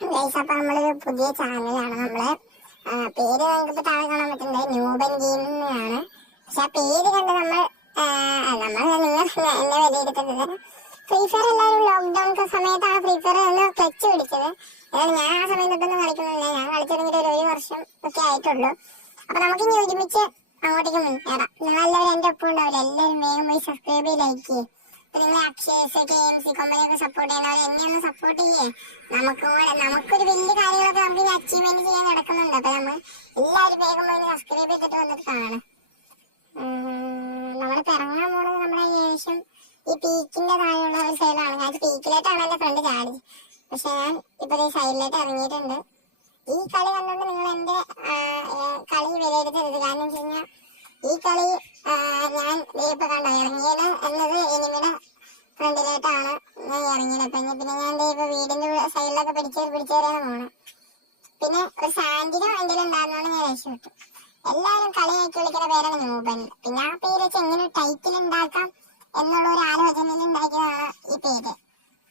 Guys, അപ്പൊ നമ്മളൊരു പുതിയ ചാനലാണ്. നമ്മള് പേര് നിങ്ങൾക്ക് താഴെ കാണാൻ പറ്റുന്നത് ന്യൂബൻ ഗെയിമിംഗ് ആണ്. പക്ഷെ ആ പേര് കണ്ട് നിങ്ങൾ എന്നെ വിലയിരുത്തുന്നത് ഫ്രീ ഫയർ എല്ലാവരും ലോക്ക്ഡൌൺ സമയത്താണ് ഫ്രീ ഫയർ ഒന്ന് ക്ലച്ച് പിടിച്ചത്. അതായത് ഞാൻ ആ സമയം തൊട്ടൊന്നും കളിക്കുന്നില്ല. ഞാൻ കളിച്ചു തുടങ്ങിയിട്ട് ഒരു വർഷം ഒക്കെ ആയിട്ടുള്ളൂ. അപ്പൊ നമുക്ക് ഇനി ഒരുമിച്ച് അങ്ങോട്ടേക്ക് മുന്നേറാം. നിങ്ങളെല്ലാവരും എന്റെ ഒപ്പം ഉണ്ടാവില്ല. എല്ലാവരും വേഗം പോയി സബ്സ്ക്രൈബ് ചെയ്ത് ലൈക്ക് ചെയ്യും. നിങ്ങൾ അക്ഷയസ് KMC കൊമ്പനെയൊക്കെ സപ്പോർട്ട് ചെയ്യുന്നവർ എന്നെ ഒന്ന് സപ്പോർട്ട് ചെയ്യേ. നമുക്കൊരു വലിയ കാര്യങ്ങളൊക്കെ നമുക്ക് ഇനി അച്ചീവ്മെന്റ് ചെയ്യാൻ നടക്കുന്നുണ്ട്. അപ്പൊ നമ്മൾ എല്ലാവരും വേഗം പോയി സബ്സ്ക്രൈബ് ചെയ്തിട്ട് വന്നിട്ട് കാണാം. നമ്മളിപ്പോ ഇറങ്ങാൻ പോണത് നമ്മുടെ ഏകദേശം ഈ പീക്കിന്റെ താഴെയുള്ള ഒരു സൈഡിലാണ്. ഞാൻ പീക്കിലേട്ടാണ് എന്റെ ഫ്രണ്ട് ചാടി. പക്ഷെ ഞാൻ ഇപ്പൊ ഈ സൈഡിലേക്ക് ഇറങ്ങിയിട്ടുണ്ട്. ഈ കളി കണ്ടുകൊണ്ട് നിങ്ങൾ എന്റെ കളി വിലയിരുത്തരുത്. കാരണം വെച്ച് കഴിഞ്ഞാൽ ഈ കളി ഞാൻ ഇപ്പൊ കണ്ടോ ഇറങ്ങിയത് എന്നത് എനിമിയുടെ ഫ്രണ്ടിലേട്ടാണ് ഞാൻ ഇറങ്ങിയത്. പിന്നെ ഞാൻ ഇപ്പൊ വീടിന്റെ സൈഡിലൊക്കെ പിടിച്ചേറിയാണ് പോണം. പിന്നെ ഒരു സാന്റിനോ എന്തെങ്കിലും ഉണ്ടാകുന്നോണ്ട് ഞാൻ രക്ഷപ്പെട്ടു. എല്ലാവരും കളിയാക്കി വിളിക്കുന്ന പേരാണ് ന്യൂബൻ. പിന്നെ ആ പേര് വെച്ച് എങ്ങനെ ടൈറ്റിൽ ഉണ്ടാക്കാം എന്നുള്ള ഒരു ആലോചനയിൽ ഉണ്ടാക്കിയതാണ് ഈ പേര്.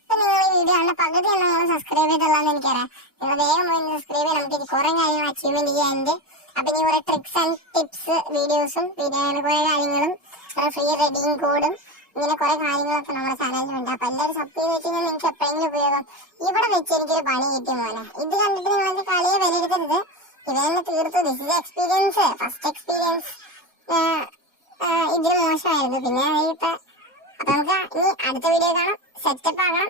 ഇപ്പൊ നിങ്ങൾ ഈ വീഡിയോ ആണ് പകുതി നിങ്ങൾ സബ്സ്ക്രൈബ് ചെയ്തുള്ളതെന്ന് എനിക്കറിയാം. നിങ്ങൾ വേഗം പോയി സബ്സ്ക്രൈബ് ചെയ്ത് നമുക്ക് കുറെ കാര്യങ്ങൾ അച്ചീവ്മെന്റ് ചെയ്യാനുണ്ട്. അപ്പൊ ഇനി കുറെ ട്രിക്സ് ആൻഡ് ടിപ്സ് വീഡിയോസും പിന്നെ കുറെ കാര്യങ്ങളും ഫ്രീ റെഡിങ് കോഡും ഇങ്ങനെ കുറെ കാര്യങ്ങളൊക്കെ നമ്മുടെ ചാനലിലുണ്ട്. അപ്പൊ എല്ലാവരും സബ് ചെയ്ത് വെച്ച് കഴിഞ്ഞാൽ നിങ്ങൾക്ക് എപ്പോഴെങ്കിലും ഉപയോഗം. ഇവിടെ വെച്ച് എനിക്കൊരു പണി കിട്ടിയ പോലെ ഇത് കണ്ടിട്ട് നിങ്ങൾക്ക് കളിയെ വിലയിരുത്തരുത്. ഇവരെന്നെ തീർത്തു. This is experience, first experience ഇതിന് മോശമായിരുന്നു. പിന്നെ ഇപ്പൊ അപ്പൊ നമുക്ക് ഇനി അടുത്ത വീഡിയോ കാണാം. സെറ്റപ്പ് ആകാം.